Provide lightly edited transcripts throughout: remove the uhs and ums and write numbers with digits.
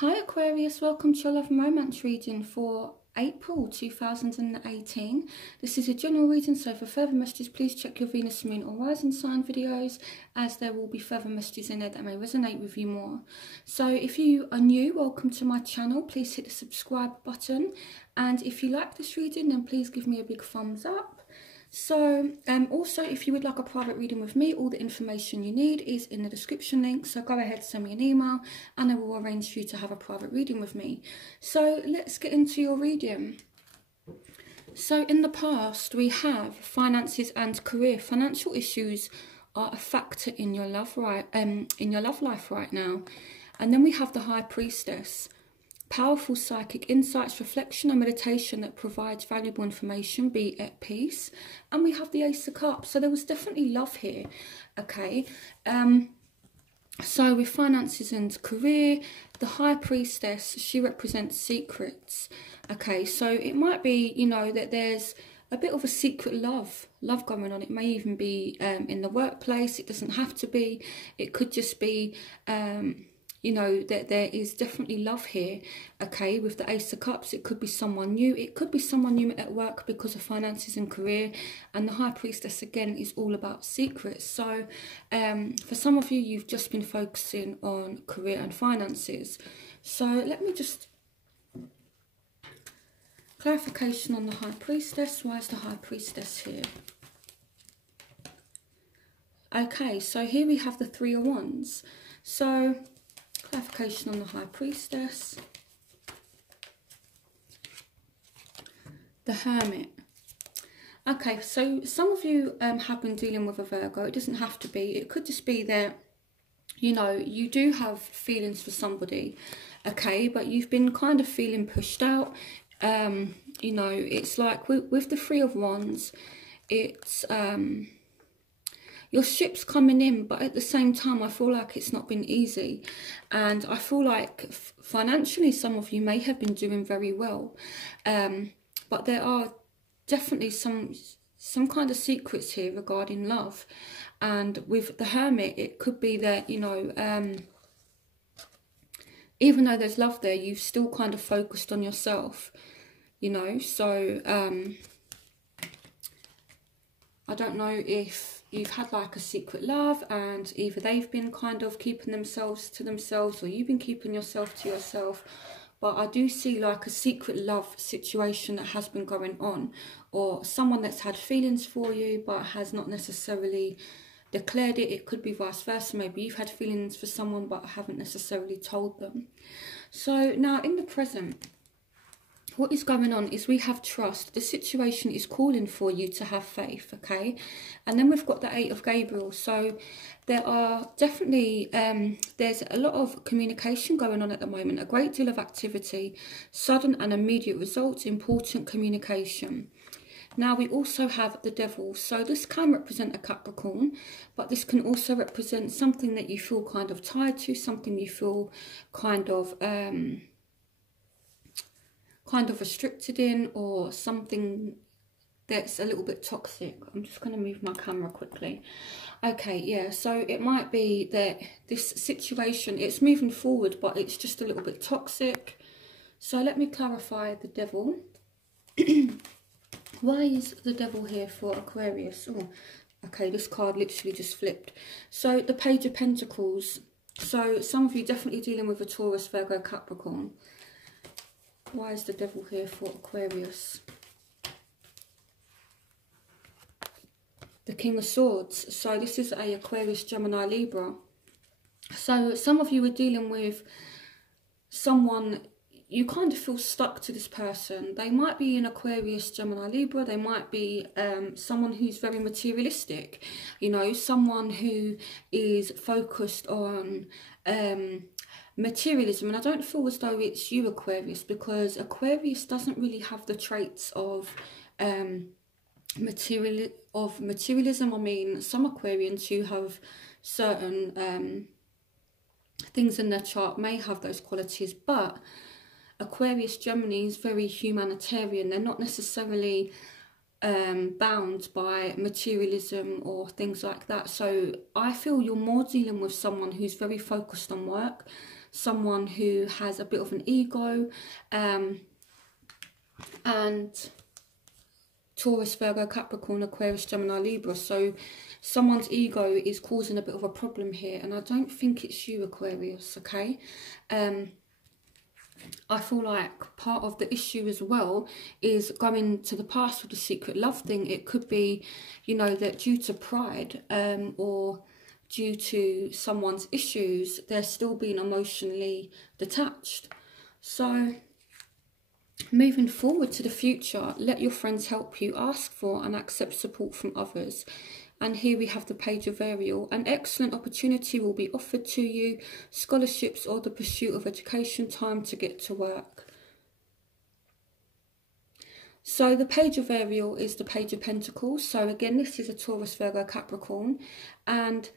Hi Aquarius, welcome to your love and romance reading for April 2018. This is a general reading, so for further messages please check your Venus, Moon or Rising sign videos, as there will be further messages in there that may resonate with you more. So if you are new, welcome to my channel. Please hit the subscribe button, and if you like this reading then please give me a big thumbs up. So also, if you would like a private reading with me, all the information you need is in the description link, so go ahead, send me an email and I will arrange for you to have a private reading with me. So let's get into your reading. So in the past we have finances and career. Financial issues are a factor in your love life right now. And then we have the High Priestess. Powerful psychic insights, reflection and meditation that provides valuable information, be at peace. And we have the Ace of Cups, so there was definitely love here, okay? So with finances and career, the High Priestess, she represents secrets, okay? So it might be, you know, that there's a bit of a secret love going on. It may even be in the workplace. It doesn't have to be. It could just be you know, that there is definitely love here, okay? With the Ace of Cups, it could be someone new. It could be someone you met at work because of finances and career. And the High Priestess, again, is all about secrets. So for some of you, you've just been focusing on career and finances. So let me just... Clarification on the High Priestess. Why is the High Priestess here? Okay, so here we have the Three of Wands. So... clarification on the High Priestess. The Hermit. Okay, so some of you have been dealing with a Virgo. It doesn't have to be. It could just be that, you know, you do have feelings for somebody, okay, but you've been kind of feeling pushed out. You know, it's like with the Three of Wands, it's... your ship's coming in, but at the same time, I feel like it's not been easy. And I feel like financially, some of you may have been doing very well. But there are definitely some kind of secrets here regarding love. And with the Hermit, it could be that, you know, even though there's love there, you've still kind of focused on yourself, you know. So, I don't know if you've had like a secret love and either they've been kind of keeping themselves to themselves or you've been keeping yourself to yourself. But I do see like a secret love situation that has been going on, or someone that's had feelings for you but has not necessarily declared it. It could be vice versa. Maybe you've had feelings for someone but haven't necessarily told them. So now in the present, what is going on is we have trust. The situation is calling for you to have faith, okay? And then we've got the Eight of Gabriel. So there are definitely, there's a lot of communication going on at the moment, a great deal of activity, sudden and immediate results, important communication. Now we also have the Devil. So this can represent a Capricorn, but this can also represent something that you feel kind of tied to, something you feel kind of restricted in, or something that's a little bit toxic. I'm just going to move my camera quickly. Okay, yeah, so it might be that this situation, it's moving forward, but it's just a little bit toxic. So let me clarify the Devil. Why is the Devil here for Aquarius? Oh, okay, this card literally just flipped. So the Page of Pentacles. So some of you definitely dealing with a Taurus, Virgo, Capricorn. Why is the Devil here for Aquarius? The King of Swords. So this is a Aquarius, Gemini, Libra. So some of you are dealing with someone, you kind of feel stuck to this person. They might be an Aquarius, Gemini, Libra. They might be someone who's very materialistic. You know, someone who is focused on... materialism. And I don't feel as though it's you, Aquarius, because Aquarius doesn't really have the traits of materialism. I mean, some Aquarians who have certain things in their chart may have those qualities, but Aquarius, Gemini is very humanitarian. They're not necessarily bound by materialism or things like that. So I feel you're more dealing with someone who's very focused on work, someone who has a bit of an ego, and Taurus, Virgo, Capricorn, Aquarius, Gemini, Libra. So someone's ego is causing a bit of a problem here, and I don't think it's you, Aquarius, okay? I feel like part of the issue as well is going to the past with the secret love thing. It could be, you know, that due to pride or due to someone's issues, they're still being emotionally detached. So moving forward to the future, let your friends help you, ask for and accept support from others. And here we have the Page of Ariel. An excellent opportunity will be offered to you, scholarships or the pursuit of education, time to get to work. So the Page of Ariel is the Page of Pentacles. So again, this is a Taurus, Virgo, Capricorn. And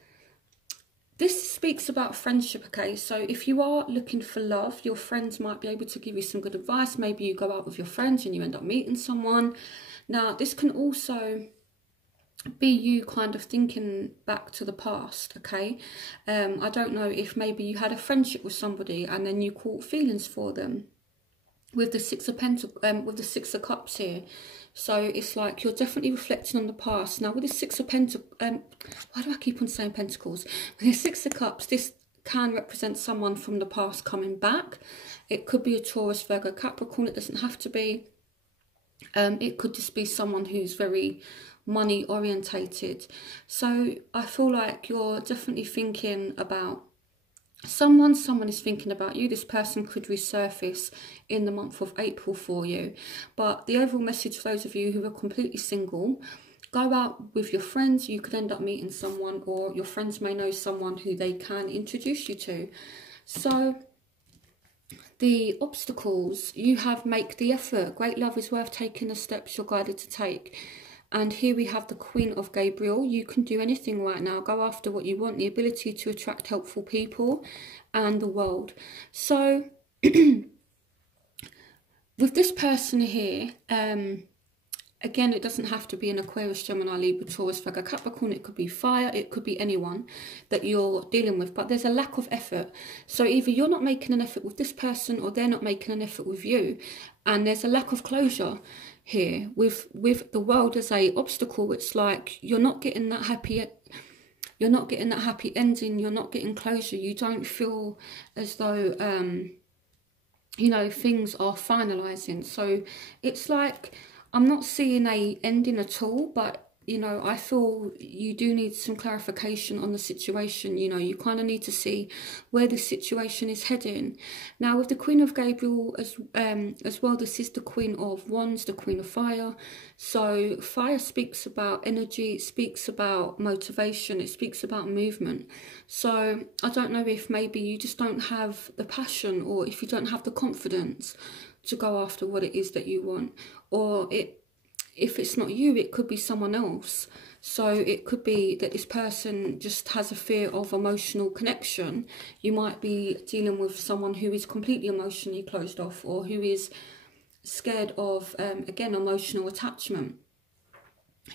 this speaks about friendship, okay? So if you are looking for love, your friends might be able to give you some good advice. Maybe you go out with your friends and you end up meeting someone. Now, this can also be you kind of thinking back to the past, okay? I don't know if maybe you had a friendship with somebody and then you caught feelings for them with the Six of Pentacles, with the Six of Cups here. So it's like you're definitely reflecting on the past. Now with the Six of Pentacles, why do I keep on saying Pentacles? With the Six of Cups, this can represent someone from the past coming back. It could be a Taurus, Virgo, Capricorn. It doesn't have to be. It could just be someone who's very money orientated. So I feel like you're definitely thinking about someone is thinking about you. This person could resurface in the month of April for you. But the overall message for those of you who are completely single, go out with your friends. You could end up meeting someone, or your friends may know someone who they can introduce you to. So the obstacles, you have make the effort. Great love is worth taking the steps you're guided to take. And here we have the Queen of Gabriel. You can do anything right now. Go after what you want. The ability to attract helpful people and the world. So with this person here, again, it doesn't have to be an Aquarius, Gemini, Libra, Taurus, Virgo, Capricorn. It could be fire. It could be anyone that you're dealing with. But there's a lack of effort. So either you're not making an effort with this person, or they're not making an effort with you. And there's a lack of closure here. With the world as a obstacle, it's like you're not getting that happy ending. You're not getting closure. You don't feel as though you know, things are finalizing. So it's like, I'm not seeing a ending at all, but you know, I feel you do need some clarification on the situation. You know, you kind of need to see where the situation is heading. Now, with the Queen of Gabriel as well, this is the Queen of Wands, the Queen of Fire. So fire speaks about energy, it speaks about motivation, it speaks about movement. So I don't know if maybe you just don't have the passion, or if you don't have the confidence to go after what it is that you want, or if it's not you, it could be someone else. So it could be that this person just has a fear of emotional connection. You might be dealing with someone who is completely emotionally closed off, or who is scared of, again, emotional attachment.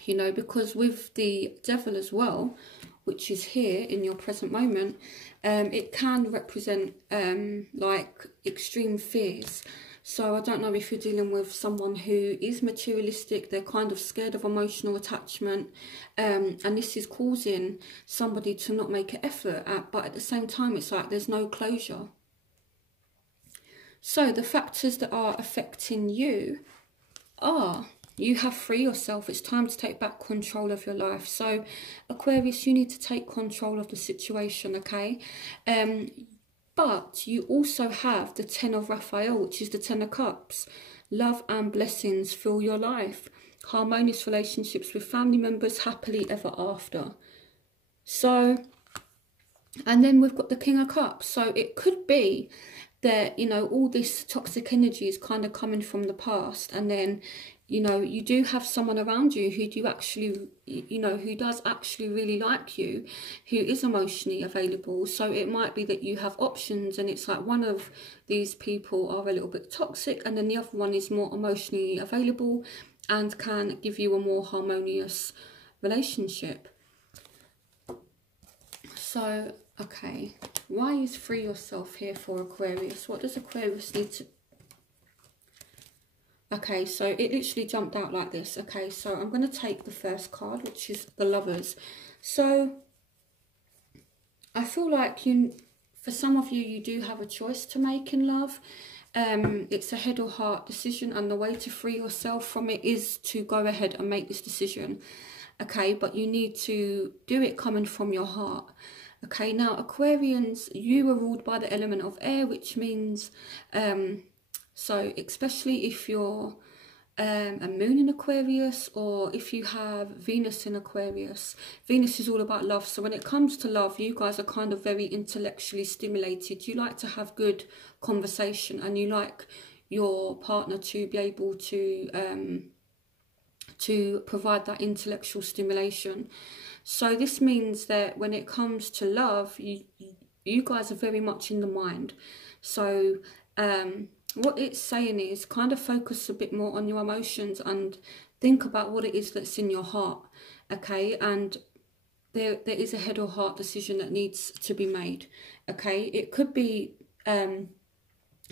You know, because with the Devil as well, which is here in your present moment, it can represent like extreme fears. So I don't know if you're dealing with someone who is materialistic, they're kind of scared of emotional attachment, and this is causing somebody to not make an effort, but at the same time it's like there's no closure. So the factors that are affecting you are, you have free yourself. It's time to take back control of your life. So Aquarius, you need to take control of the situation, okay? But you also have the Ten of Raphael, which is the Ten of Cups. Love and blessings fill your life. Harmonious relationships with family members, happily ever after. So, and then we've got the King of Cups. So it could be that, you know, all this toxic energy is kind of coming from the past. And then, you know, you do have someone around you who do actually, you know, who does actually really like you, who is emotionally available. So it might be that you have options, and it's like one of these people are a little bit toxic, and then the other one is more emotionally available and can give you a more harmonious relationship. So Okay, why is free yourself here for Aquarius? What does Aquarius need to... Okay, so it literally jumped out like this. Okay, so I'm going to take the first card, which is the Lovers. So I feel like for some of you, you do have a choice to make in love. It's a head or heart decision, and the way to free yourself from it is to go ahead and make this decision. Okay, but you need to do it coming from your heart. Okay, now Aquarians, you are ruled by the element of air, which means, so especially if you're a moon in Aquarius, or if you have Venus in Aquarius. Venus is all about love. So when it comes to love, you guys are kind of very intellectually stimulated. You like to have good conversation, and you like your partner to be able to provide that intellectual stimulation. So this means that when it comes to love, you guys are very much in the mind. So what it's saying is kind of focus a bit more on your emotions and think about what it is that's in your heart. Okay, and there is a head or heart decision that needs to be made. Okay, it could be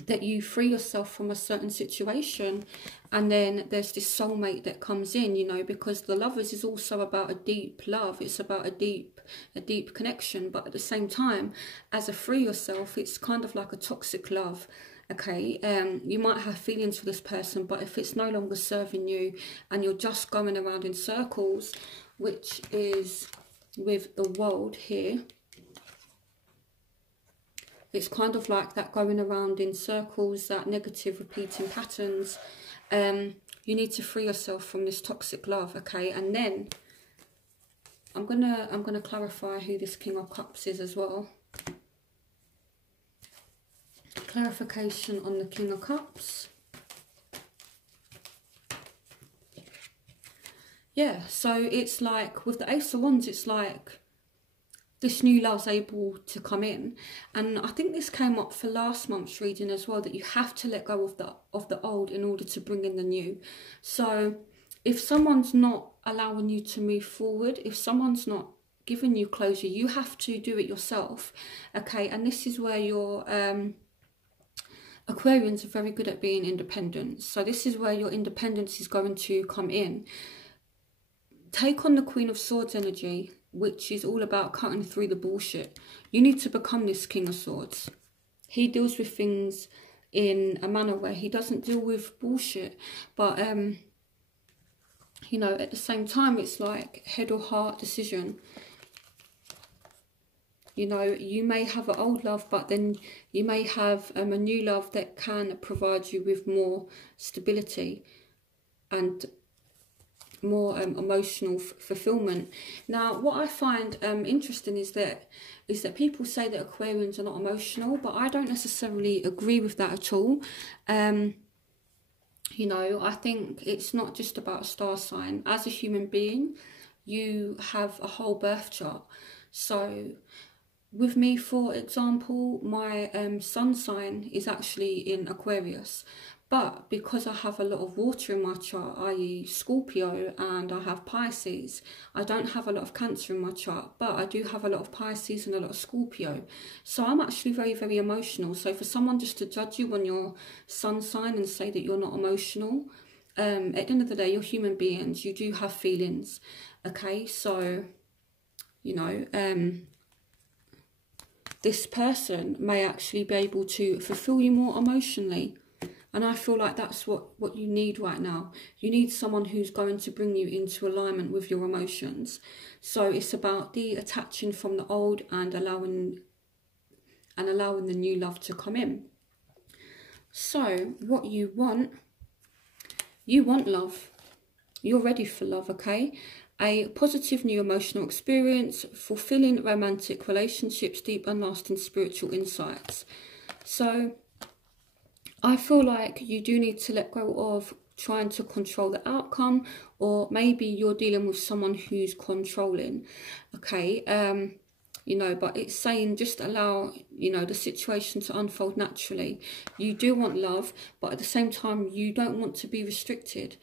that you free yourself from a certain situation, and then there's this soulmate that comes in, you know, because the Lovers is also about a deep love. It's about a deep connection, but at the same time, as a free yourself, it's kind of like a toxic love. Okay, you might have feelings for this person, but if it's no longer serving you and you're just going around in circles, which is with the World here, it's kind of like that going around in circles, that negative repeating patterns. You need to free yourself from this toxic love. Okay, and then I'm gonna clarify who this King of Cups is as well. Clarification on the King of Cups. Yeah, so it's like with the Ace of Wands, it's like this new love's able to come in, and I think this came up for last month's reading as well, that you have to let go of the old in order to bring in the new. So if someone's not allowing you to move forward, if someone's not giving you closure, you have to do it yourself. Okay, and this is where your Aquarians are very good at being independent. So this is where your independence is going to come in. Take on the Queen of Swords energy, which is all about cutting through the bullshit. You need to become this King of Swords. He deals with things in a manner where he doesn't deal with bullshit. But, you know, at the same time, it's like head or heart decision. You know, you may have an old love, but then you may have a new love that can provide you with more stability and more emotional fulfillment. Now, what I find interesting is that people say that Aquarians are not emotional, but I don't necessarily agree with that at all. You know, I think it's not just about a star sign. As a human being, you have a whole birth chart. So with me, for example, my sun sign is actually in Aquarius. But because I have a lot of water in my chart, i.e. Scorpio, and I have Pisces, I don't have a lot of Cancer in my chart, but I do have a lot of Pisces and a lot of Scorpio. So I'm actually very, very emotional. So for someone just to judge you on your sun sign and say that you're not emotional, at the end of the day, you're human beings. You do have feelings. Okay, so, you know, this person may actually be able to fulfill you more emotionally. And I feel like that's what you need right now. You need someone who's going to bring you into alignment with your emotions. So it's about detaching from the old and allowing the new love to come in. So what you want love. You're ready for love, okay? A positive new emotional experience, fulfilling romantic relationships, deep and lasting spiritual insights. So I feel like you do need to let go of trying to control the outcome, or maybe you're dealing with someone who's controlling, okay? You know, but it's saying just allow, you know, the situation to unfold naturally. You do want love, but at the same time, you don't want to be restricted.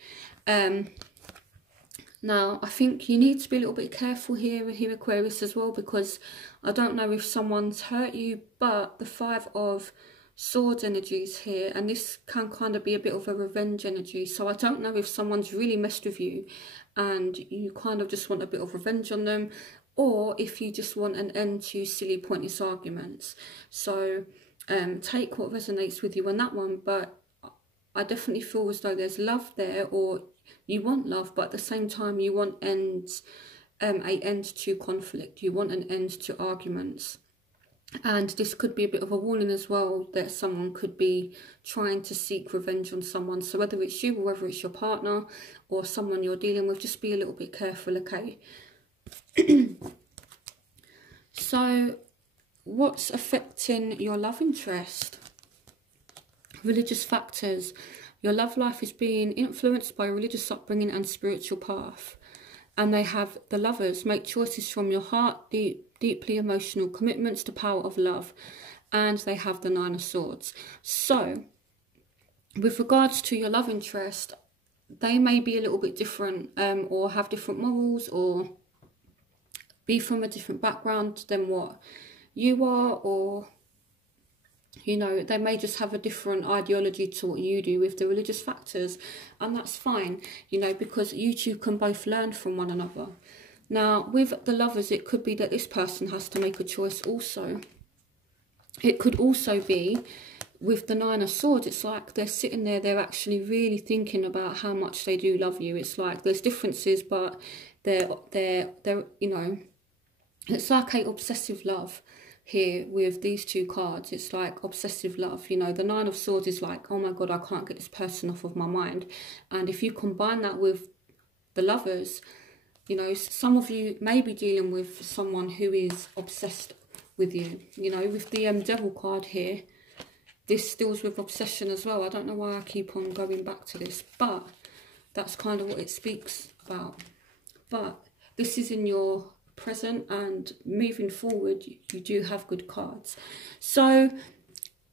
Now, I think you need to be a little bit careful here, Aquarius, as well, because I don't know if someone's hurt you, but the Five of Swords energy is here, and this can kind of be a bit of a revenge energy. So I don't know if someone's really messed with you and you kind of just want a bit of revenge on them, or if you just want an end to silly, pointless arguments. So take what resonates with you on that one, but I definitely feel as though there's love there, or you want love, but at the same time you want an end to conflict. You want an end to arguments. And this could be a bit of a warning as well, that someone could be trying to seek revenge on someone. So whether it's you or whether it's your partner or someone you're dealing with, just be a little bit careful, okay? So what's affecting your love interest? Religious factors. Your love life is being influenced by religious upbringing and spiritual path. And they have the Lovers. Make choices from your heart, deeply emotional commitments to power of love. And they have the Nine of Swords. So, with regards to your love interest, they may be a little bit different, or have different morals, or be from a different background than what you are, or, you know, they may just have a different ideology to what you do with the religious factors, and that's fine, you know, because you two can both learn from one another. Now, with the Lovers, it could be that this person has to make a choice also. It could also be with the Nine of Swords, it's like they're sitting there, they're actually really thinking about how much they do love you. It's like there's differences, but they're you know, it's like a obsessive love here with these two cards. It's like obsessive love, you know. The Nine of Swords is like, oh my God, I can't get this person off of my mind. And if you combine that with the Lovers, you know, some of you may be dealing with someone who is obsessed with you. You know, with the Devil card here, this deals with obsession as well. I don't know why I keep on going back to this, but that's kind of what it speaks about. But this is in your present, and moving forward you do have good cards. So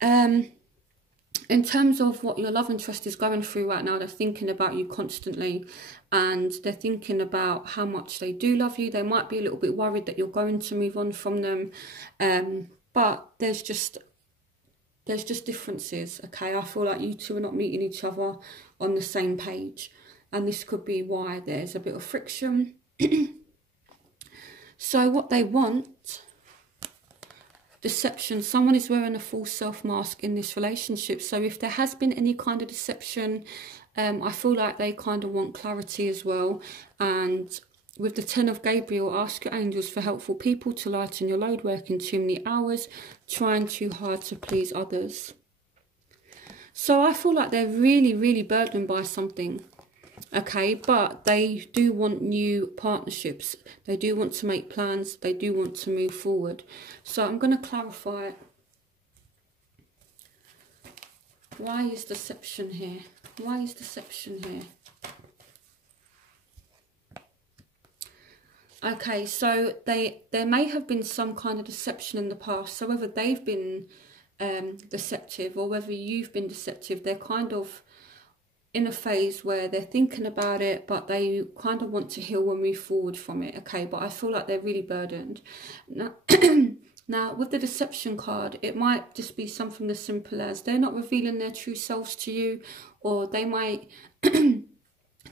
in terms of what your love interest is going through right now, they're thinking about you constantly, and they're thinking about how much they do love you. They might be a little bit worried that you're going to move on from them, but there's just differences, okay? I feel like you two are not meeting each other on the same page, and this could be why there's a bit of friction. So what they want, deception. Someone is wearing a false self mask in this relationship. So if there has been any kind of deception, I feel like they kind of want clarity as well. And with the Ten of Gabriel, ask your angels for helpful people to lighten your load, working too many hours, trying too hard to please others. So I feel like they're really, really burdened by something. Okay, but they do want new partnerships. They do want to make plans. They do want to move forward. So I'm going to clarify. Why is deception here? Why is deception here? Okay, so there may have been some kind of deception in the past. So whether they've been deceptive or whether you've been deceptive, they're kind of in a phase where they're thinking about it, but they kind of want to heal and move forward from it, okay? But I feel like they're really burdened. Now, now, with the deception card, it might just be something as simple as they're not revealing their true selves to you, or they might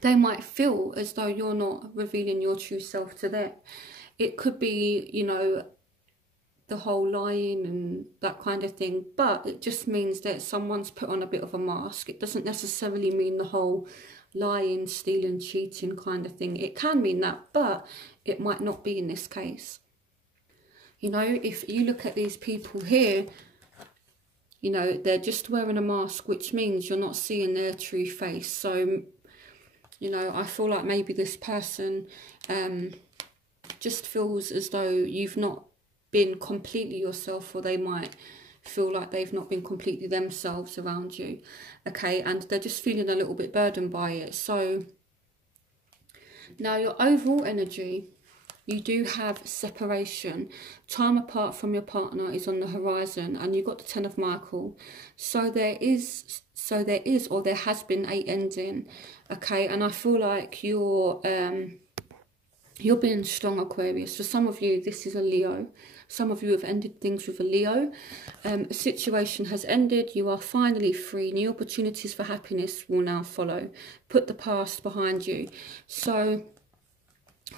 they might feel as though you're not revealing your true self to them. It could be, you know, the whole lying and that kind of thing, but it just means that someone's put on a bit of a mask. It doesn't necessarily mean the whole lying, stealing, cheating kind of thing. It can mean that, but it might not be in this case. You know, if you look at these people here, you know, they're just wearing a mask, which means you're not seeing their true face. So, you know, I feel like maybe this person just feels as though you've not been completely yourself, or they might feel like they've not been completely themselves around you, okay? And they're just feeling a little bit burdened by it. So now your overall energy, you do have separation. Time apart from your partner is on the horizon, and you've got the Ten of Michael. So there is or there has been a ending, okay? And I feel like you're You're being strong, Aquarius. For some of you, this is a Leo. Some of you have ended things with a Leo. A situation has ended. You are finally free. New opportunities for happiness will now follow. Put the past behind you. So,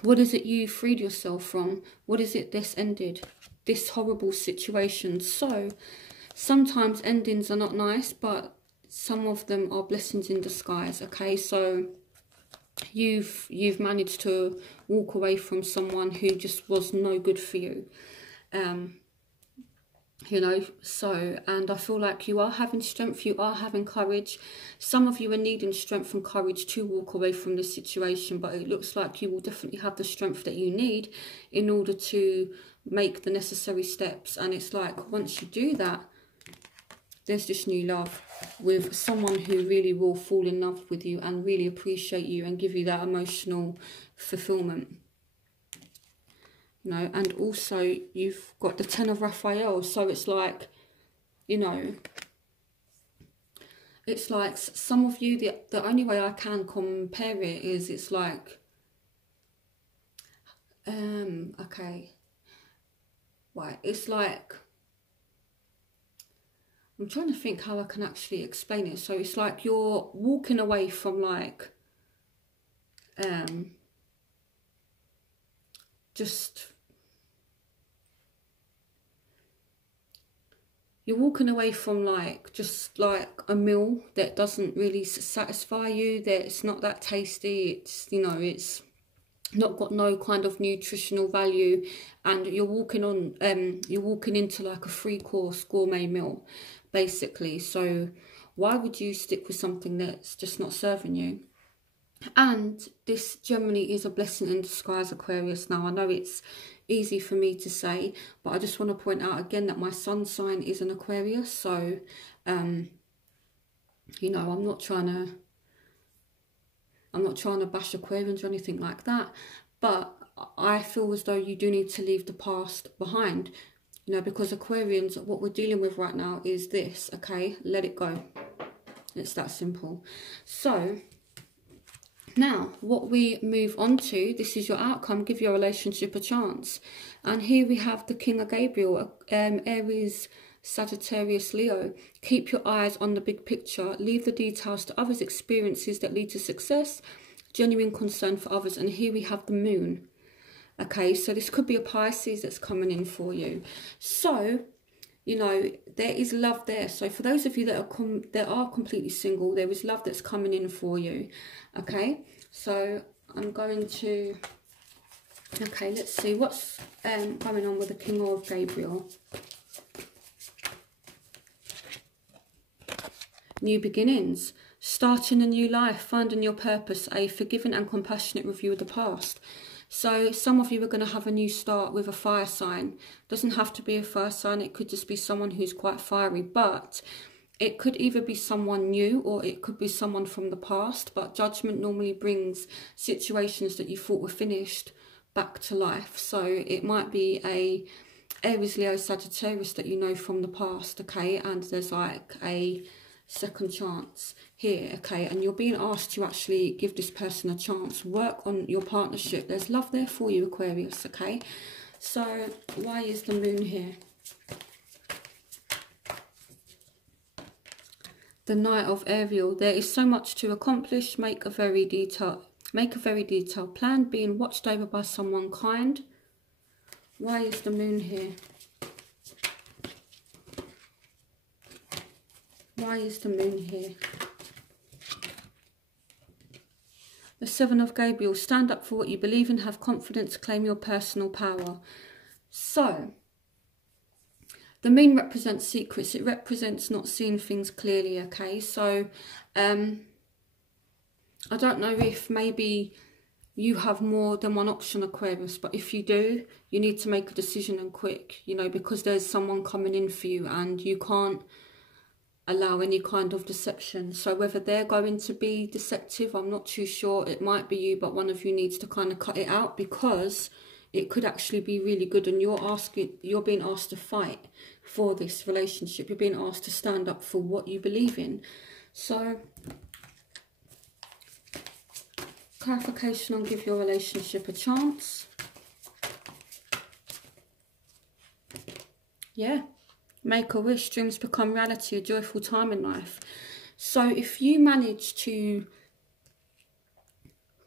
what is it you freed yourself from? What is it this ended? This horrible situation. So, sometimes endings are not nice, but some of them are blessings in disguise, okay? So, you've managed to walk away from someone who just was no good for you, you know. So, and I feel like you are having strength, you are having courage. Some of you are needing strength and courage to walk away from this situation, but it looks like you will definitely have the strength that you need in order to make the necessary steps. And it's like, once you do that, there's this new love with someone who really will fall in love with you and really appreciate you and give you that emotional fulfillment. You know, and also you've got the 10 of Raphael. So it's like, you know, it's like some of you, the only way I can compare it is it's like, okay, right, it's like, I'm trying to think how I can actually explain it. So it's like you're walking away from like, you're walking away from like, just like a meal that doesn't really satisfy you, that it's not that tasty, it's, you know, it's not got no kind of nutritional value, and you're walking into like a 3-course gourmet meal, basically. So why would you stick with something that's just not serving you? And this generally is a blessing in disguise, Aquarius. Now, I know it's easy for me to say, but I just want to point out again that my sun sign is an Aquarius. So, you know, I'm not trying to bash Aquarians or anything like that, but I feel as though you do need to leave the past behind, you know, because Aquarians, what we're dealing with right now is this, okay? Let it go. It's that simple. So, now, what we move on to, this is your outcome, give your relationship a chance. And here we have the King of Gabriel, Aries, Sagittarius, Leo. Keep your eyes on the big picture. Leave the details to others' experiences that lead to success. Genuine concern for others. And here we have the Moon. Okay, so this could be a Pisces that's coming in for you. So, you know, there is love there. So for those of you that are completely single, there is love that's coming in for you. Okay, so I'm going to... Okay, let's see what's going on with the King of Gabriel. New beginnings, starting a new life, finding your purpose, a forgiving and compassionate review of the past. So some of you are going to have a new start with a fire sign. Doesn't have to be a fire sign, it could just be someone who's quite fiery, but it could either be someone new or it could be someone from the past. But judgment normally brings situations that you thought were finished back to life. So it might be a Aries, Leo, Sagittarius that you know from the past, okay? And there's like a second chance here, okay? And you're being asked to actually give this person a chance. Work on your partnership. There's love there for you, Aquarius, okay? So why is the Moon here? The Knight of Ariel. There is so much to accomplish. Make a very detailed plan, being watched over by someone kind. Why is the Moon here? Why is the Moon here? The Seven of Gabriel. Stand up for what you believe in. Have confidence. Claim your personal power. So, the Moon represents secrets. It represents not seeing things clearly, okay? So, I don't know if maybe you have more than one option, Aquarius, but if you do, you need to make a decision and quick, you know, because there's someone coming in for you and you can't allow any kind of deception. So whether they're going to be deceptive, I'm not too sure. It might be you, but one of you needs to kind of cut it out, because it could actually be really good, and you're being asked to fight for this relationship. You're being asked to stand up for what you believe in. So clarification on give your relationship a chance. Yeah. Make a wish, dreams become reality, a joyful time in life. So if you manage to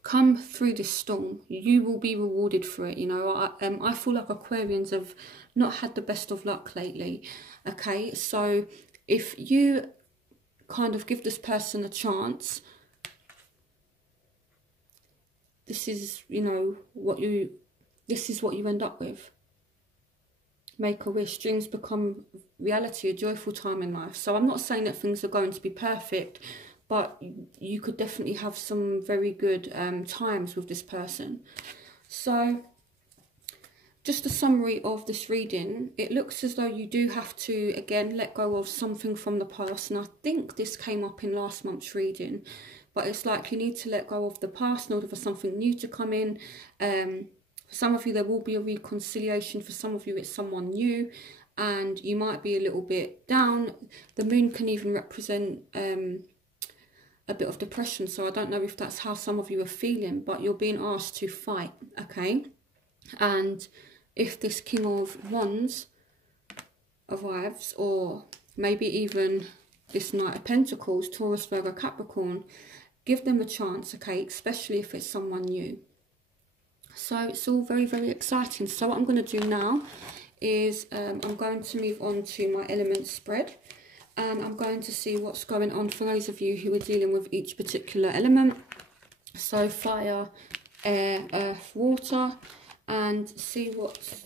come through this storm, you will be rewarded for it. You know, I feel like Aquarians have not had the best of luck lately. Okay, so if you kind of give this person a chance, this is, you know, this is what you end up with. Make a wish, dreams become reality, a joyful time in life. So I'm not saying that things are going to be perfect, but you could definitely have some very good times with this person. So just a summary of this reading. It looks as though you do have to, again, let go of something from the past. And I think this came up in last month's reading. But it's like you need to let go of the past in order for something new to come in. For some of you, there will be a reconciliation. For some of you, it's someone new. And you might be a little bit down. The moon can even represent a bit of depression. So I don't know if that's how some of you are feeling. But you're being asked to fight, okay? And if this King of Wands arrives, or maybe even this Knight of Pentacles, Taurus, Virgo, Capricorn, give them a chance, okay, especially if it's someone new. So it's all very, very exciting. So what I'm going to do now is I'm going to move on to my element spread. I'm going to see what's going on for those of you who are dealing with each particular element. So fire, air, earth, water, and see what's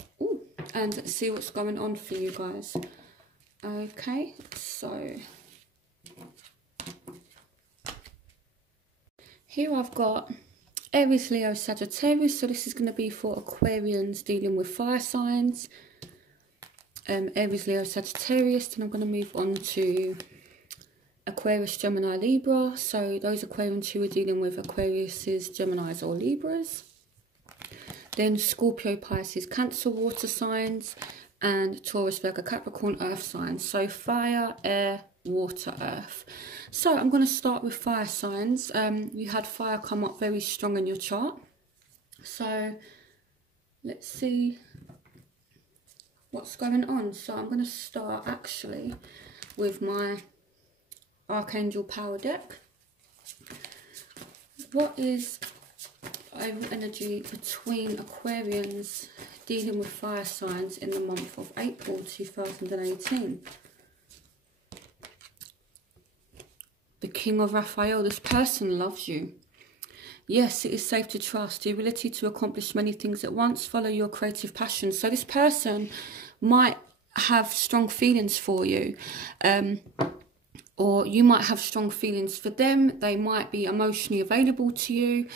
going on for you guys. Okay, so here I've got Aries, Leo, Sagittarius. So this is going to be for Aquarians dealing with fire signs. Aries, Leo, Sagittarius. Then I'm going to move on to Aquarius, Gemini, Libra. So those Aquarians who are dealing with Aquariuses, Geminis or Libras. Then Scorpio, Pisces, Cancer, water signs. And Taurus, Virgo, Capricorn, earth signs. So fire, air, water, earth. So I'm going to start with fire signs. You had fire come up very strong in your chart. So let's see what's going on. So I'm going to start actually with my Archangel Power deck. What is overall energy between Aquarians dealing with fire signs in the month of April 2018? The King of Raphael. This person loves you. Yes, it is safe to trust. The ability to accomplish many things at once. Follow your creative passion. So this person might have strong feelings for you. Or you might have strong feelings for them. They might be emotionally available to you.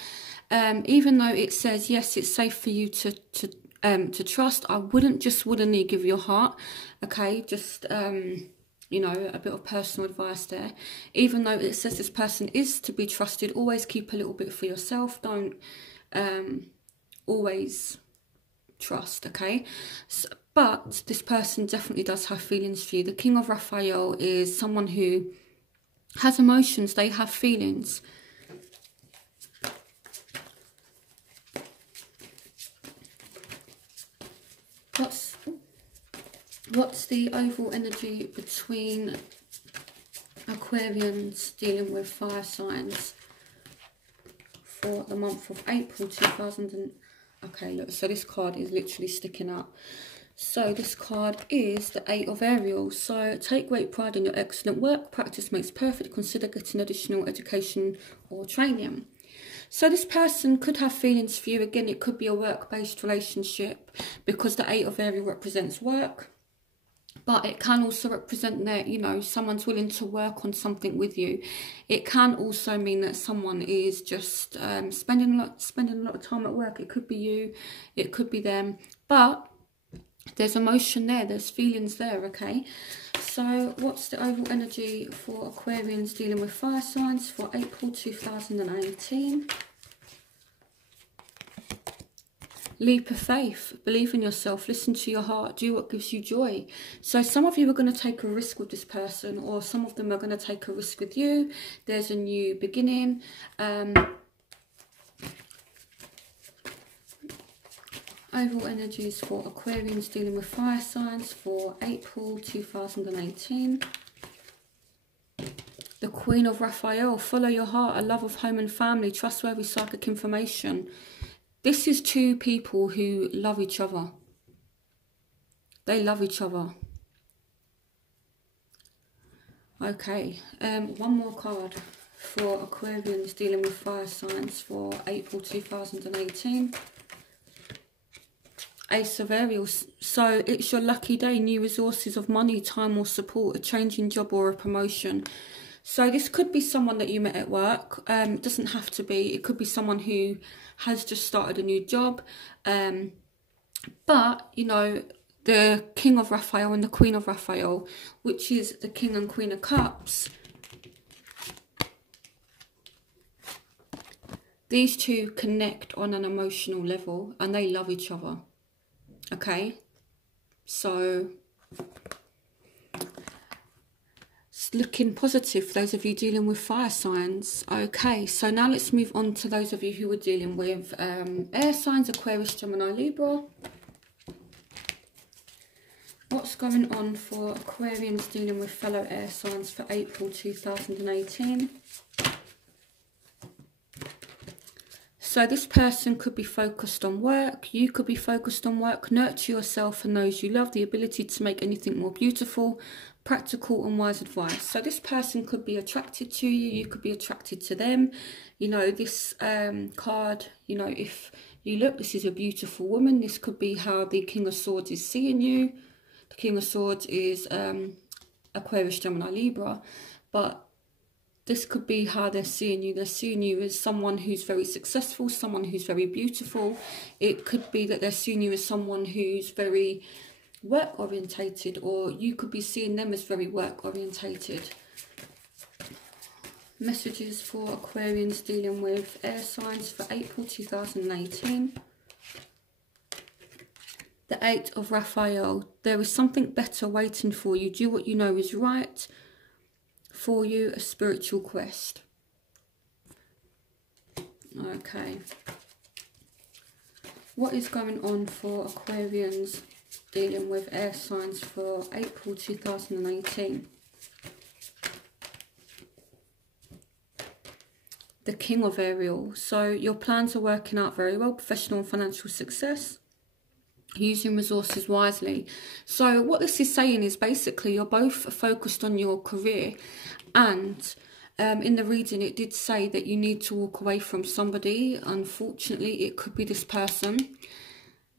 Even though it says, yes, it's safe for you to trust, I wouldn't just wouldn't give your heart. Okay, just... you know, a bit of personal advice there. Even though it says this person is to be trusted, always keep a little bit for yourself. Don't always trust, okay? So, but this person definitely does have feelings for you. The King of Raphael is someone who has emotions. They have feelings. What's the overall energy between Aquarians dealing with fire signs for the month of April 2000? Okay, look, so this card is literally sticking out. So this card is the Eight of Ariel. So take great pride in your excellent work. Practice makes perfect. Consider getting additional education or training. So this person could have feelings for you. Again, it could be a work-based relationship because the Eight of Ariel represents work. But it can also represent that, you know, someone's willing to work on something with you. It can also mean that someone is just spending a lot of time at work. It could be you, it could be them. But there's emotion there, there's feelings there, okay? So what's the overall energy for Aquarians dealing with fire signs for April 2018? Leap of faith. Believe in yourself. Listen to your heart. Do what gives you joy. So some of you are going to take a risk with this person, or some of them are going to take a risk with you. There's a new beginning. Overall energies for Aquarians dealing with fire signs for April 2018. The Queen of Raphael, follow your heart, a love of home and family, trustworthy psychic information. This is two people who love each other. They love each other. Okay, one more card for Aquarians dealing with fire signs for April 2018. Ace of Ariel. So it's your lucky day, new resources of money, time or support, a change in job or a promotion. So this could be someone that you met at work. It doesn't have to be. It could be someone who has just started a new job. But, you know, the King of Raphael and the Queen of Raphael, which is the King and Queen of Cups. These two connect on an emotional level and they love each other. Okay? So it's looking positive for those of you dealing with fire signs. Okay, so now let's move on to those of you who are dealing with air signs, Aquarius, Gemini, Libra. What's going on for Aquarians dealing with fellow air signs for April 2018? So this person could be focused on work. You could be focused on work. Nurture yourself and those you love. The ability to make anything more beautiful. Practical and wise advice. So this person could be attracted to you. You could be attracted to them. You know, this card, you know, if you look, this is a beautiful woman. This could be how the King of Swords is seeing you. The King of Swords is Aquarius, Gemini, Libra. But this could be how they're seeing you. They're seeing you as someone who's very successful, someone who's very beautiful. It could be that they're seeing you as someone who's very work-orientated, or you could be seeing them as very work-orientated. Messages for Aquarians dealing with air signs for April 2018. The Eight of Raphael. There is something better waiting for you. Do what you know is right for you, a spiritual quest. Okay. What is going on for Aquarians dealing with air signs for April 2018? The King of Ariel. So your plans are working out very well. Professional and financial success. Using resources wisely. So what this is saying is basically you're both focused on your career, and in the reading it did say that you need to walk away from somebody. Unfortunately, it could be this person.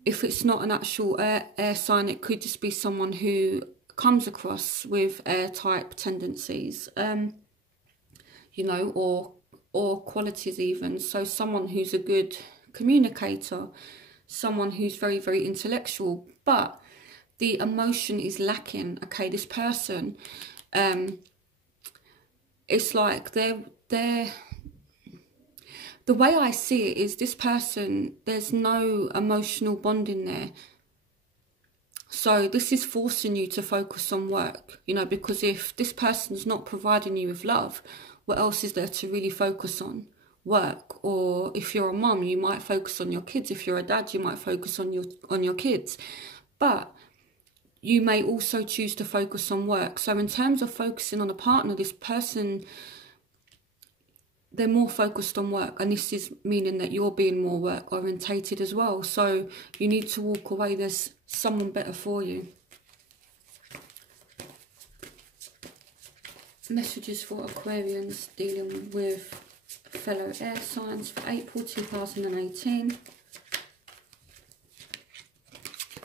If it's not an actual air sign, it could just be someone who comes across with air type tendencies, you know, or qualities even. So someone who's a good communicator, someone who's very, very intellectual, but the emotion is lacking. Okay, this person, it's like the way I see it is this person, there's no emotional bonding there. So this is forcing you to focus on work, you know, because if this person's not providing you with love, what else is there to really focus on? Work. Or if you're a mum, you might focus on your kids. If you're a dad, you might focus on your kids. But you may also choose to focus on work. So in terms of focusing on a partner, this person, they're more focused on work, and this is meaning that you're being more work orientated as well. So you need to walk away. There's someone better for you. Messages for Aquarians dealing with fellow air signs for April 2018.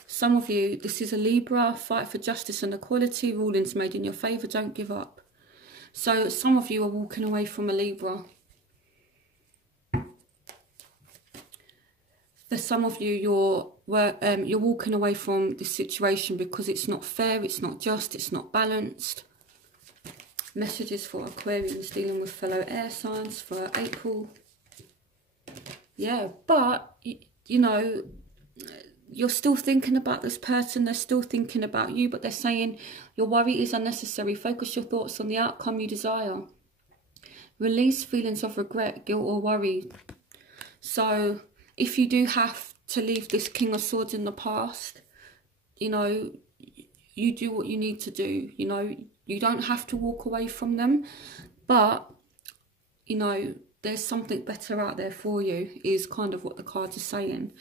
Some of you, this is a Libra. Fight for justice and equality. Rulings made in your favour. Don't give up. So some of you are walking away from a Libra. For some of you, you're walking away from this situation because it's not fair, it's not just, it's not balanced. Messages for Aquarians dealing with fellow air signs for April. Yeah, but, you know, you're still thinking about this person. They're still thinking about you, but they're saying your worry is unnecessary. Focus your thoughts on the outcome you desire. Release feelings of regret, guilt or worry. So if you do have to leave this King of Swords in the past. You know, you do what you need to do. You know, you don't have to walk away from them, but, you know, there's something better out there for you, is kind of what the cards are saying.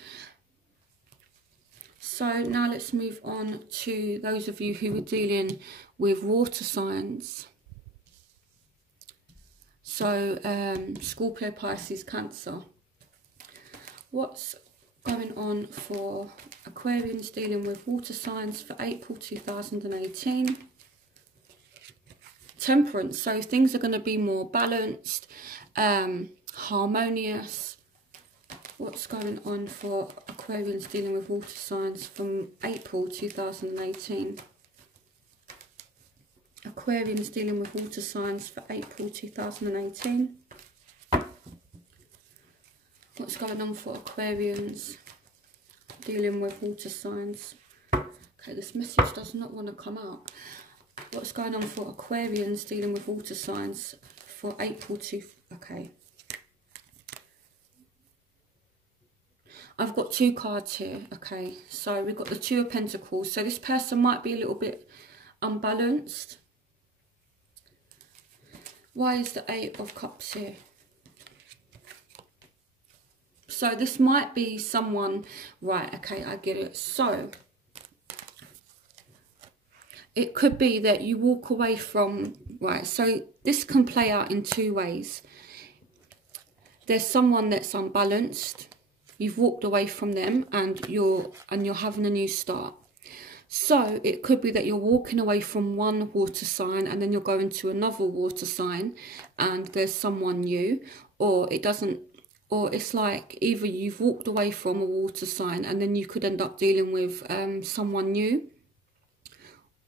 So now let's move on to those of you who are dealing with water signs. So Scorpio, Pisces, Cancer. What's going on for Aquarians dealing with water signs for April 2018? Temperance. So things are going to be more balanced, harmonious. What's going on for Aquarians dealing with water signs from April 2018? Aquarians dealing with water signs for April 2018. What's going on for Aquarians dealing with water signs? Okay, this message does not want to come out. What's going on for Aquarians dealing with water signs for April okay. I've got two cards here, okay. So we've got the Two of Pentacles. So this person might be a little bit unbalanced. Why is the Eight of Cups here? So this might be someone, right, okay, I get it. So it could be that you walk away from, right, so this can play out in two ways. There's someone that's unbalanced. You've walked away from them and you're having a new start. So it could be that you're walking away from one water sign and then you're going to another water sign and there's someone new, or it doesn't, or it's like either you've walked away from a water sign and then you could end up dealing with someone new,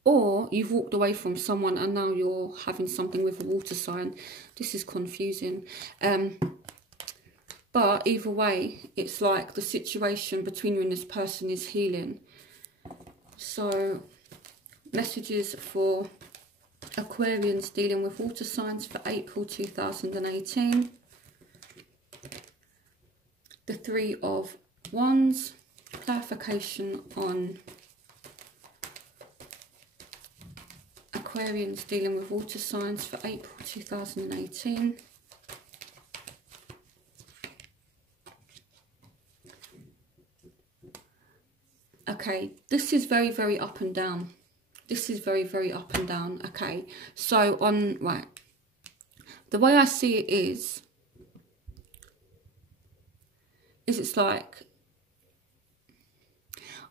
or you've walked away from someone and now you're having something with a water sign. This is confusing. But either way, it's like the situation between you and this person is healing. So, messages for Aquarians dealing with water signs for April 2018. The Three of Wands. Clarification on Aquarians dealing with water signs for April 2018. Okay, this is very, very up and down. This is very, very up and down. Okay, so right, the way I see it is it's like,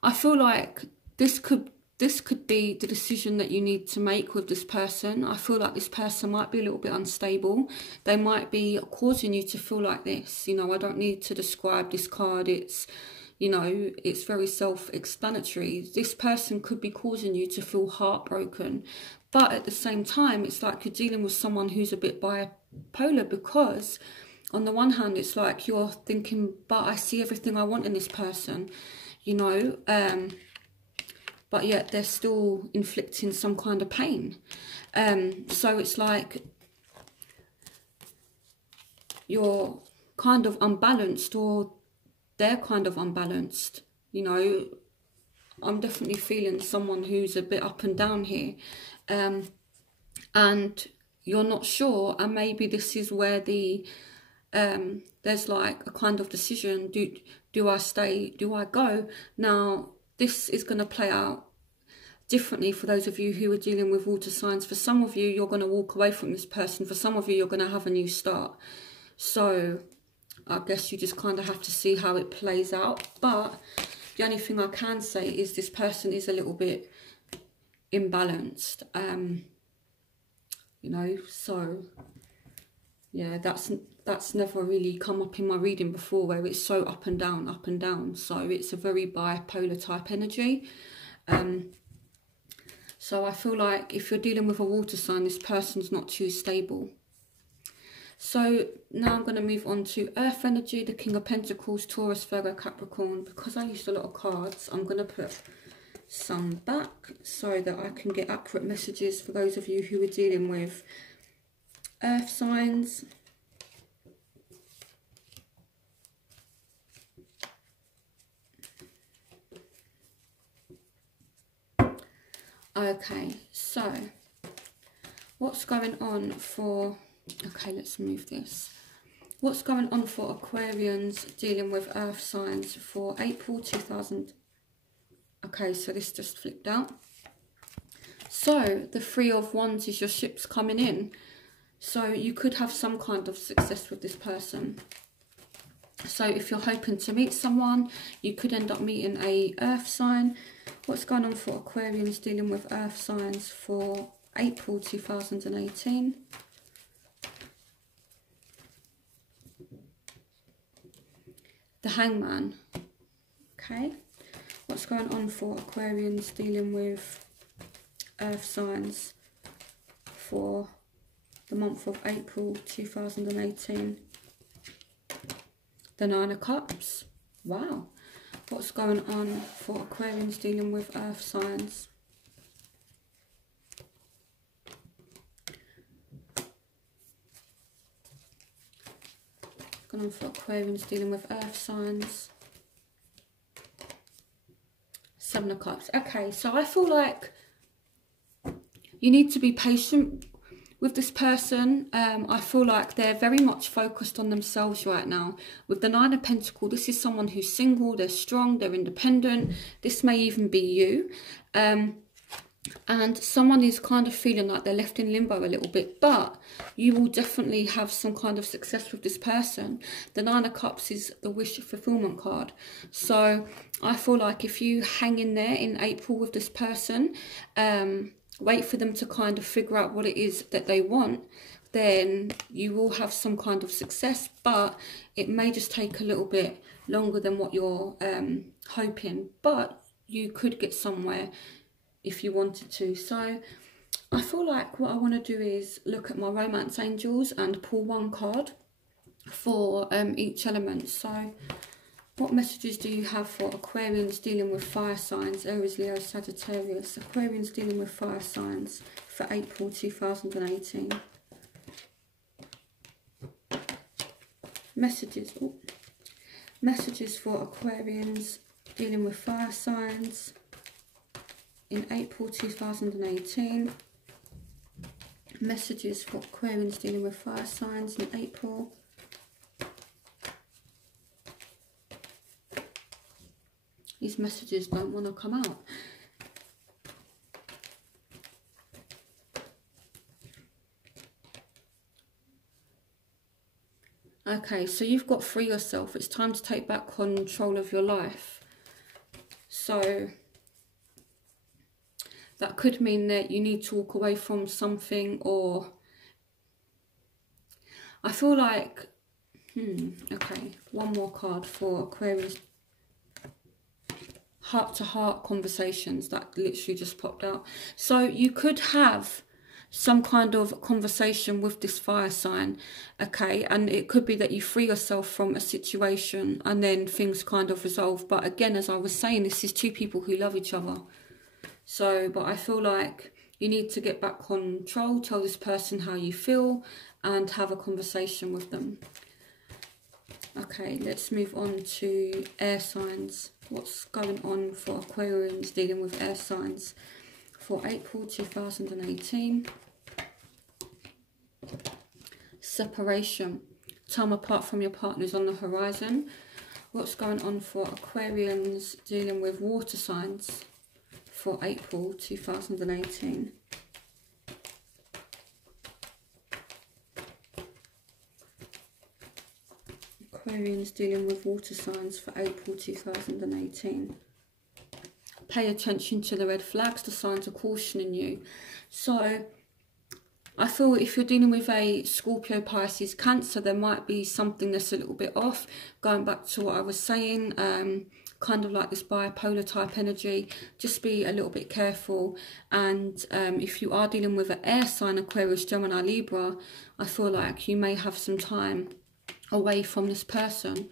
I feel like this could be the decision that you need to make with this person. I feel like this person might be a little bit unstable. They might be causing you to feel like this. You know, I don't need to describe this card. It's, you know, it's very self-explanatory. This person could be causing you to feel heartbroken. But at the same time, it's like you're dealing with someone who's a bit bipolar, because on the one hand, it's like you're thinking, but I see everything I want in this person, you know, but yet they're still inflicting some kind of pain. So it's like you're kind of unbalanced, or they're kind of unbalanced, you know. I'm definitely feeling someone who's a bit up and down here, and you're not sure, and maybe this is where the there's like a kind of decision, do I stay, do I go? Now this is going to play out differently for those of you who are dealing with water signs. For some of you, you're going to walk away from this person. For some of you, you're going to have a new start. So I guess you just kind of have to see how it plays out. But the only thing I can say is this person is a little bit imbalanced. You know, so yeah, that's never really come up in my reading before, where it's so up and down, up and down. So it's a very bipolar type energy. So I feel like if you're dealing with a water sign, this person's not too stable. So now I'm going to move on to Earth energy, the King of Pentacles, Taurus, Virgo, Capricorn. Because I used a lot of cards, I'm going to put some back so that I can get accurate messages for those of you who are dealing with Earth signs. Okay, so what's going on for... Okay, let's move this. What's going on for Aquarians dealing with earth signs for April 2000? Okay, so this just flipped out. So the Three of Wands is your ships coming in. So you could have some kind of success with this person. So if you're hoping to meet someone, you could end up meeting a earth sign. What's going on for Aquarians dealing with earth signs for April 2018? The Hangman. Okay. What's going on for Aquarians dealing with earth signs for the month of April 2018? The Nine of Cups. Wow. What's going on for Aquarians dealing with earth signs? What's going on for Aquarians dealing with earth signs? Seven of Cups. Okay, so I feel like you need to be patient with this person. I feel like they're very much focused on themselves right now. With the Nine of Pentacles, this is someone who's single, they're strong, they're independent. This may even be you. And someone is kind of feeling like they're left in limbo a little bit, but you will definitely have some kind of success with this person. The Nine of Cups is the wish fulfillment card. So I feel like if you hang in there in April with this person, wait for them to kind of figure out what it is that they want, then you will have some kind of success, but it may just take a little bit longer than what you're hoping, but you could get somewhere if you wanted to. So I feel like what I want to do is look at my romance angels and pull one card for each element. So what messages do you have for Aquarians dealing with fire signs? Aries, Leo, Sagittarius. Aquarians dealing with fire signs for April 2018. Messages. Ooh. Messages for Aquarians dealing with fire signs in April 2018. Messages for Aquarians dealing with fire signs in April. These messages don't want to come out. Okay, so you've got free yourself. It's time to take back control of your life. So that could mean that you need to walk away from something, or I feel like, okay, one more card for Aquarius. Heart-to-heart conversations, that literally just popped out. So you could have some kind of conversation with this fire sign, okay, and it could be that you free yourself from a situation and then things kind of resolve. But again, as I was saying, this is two people who love each other. So, but I feel like you need to get back control, tell this person how you feel and have a conversation with them. Okay, let's move on to air signs. What's going on for Aquarians dealing with air signs for April 2018? Separation. Time apart from your partner is on the horizon. What's going on for Aquarians dealing with water signs for April 2018? Aquarians dealing with water signs for April 2018. Pay attention to the red flags, the signs are cautioning you. So I feel if you're dealing with a Scorpio, Pisces, Cancer, there might be something that's a little bit off. Going back to what I was saying, kind of like this bipolar type energy, just be a little bit careful. And if you are dealing with an air sign, Aquarius, Gemini, Libra, I feel like you may have some time away from this person.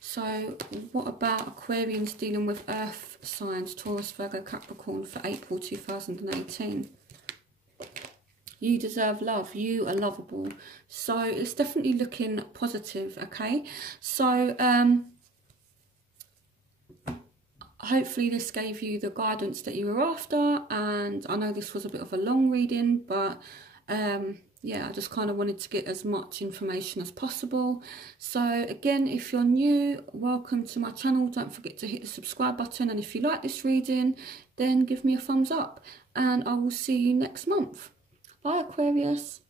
So what about Aquarians dealing with earth signs, Taurus, Virgo, Capricorn for April 2018? You deserve love. You are lovable. So it's definitely looking positive, okay? So hopefully this gave you the guidance that you were after, and I know this was a bit of a long reading, but yeah, I just kind of wanted to get as much information as possible. So again, if you're new, welcome to my channel. Don't forget to hit the subscribe button, and if you like this reading, then give me a thumbs up, and I will see you next month. Bye, Aquarius.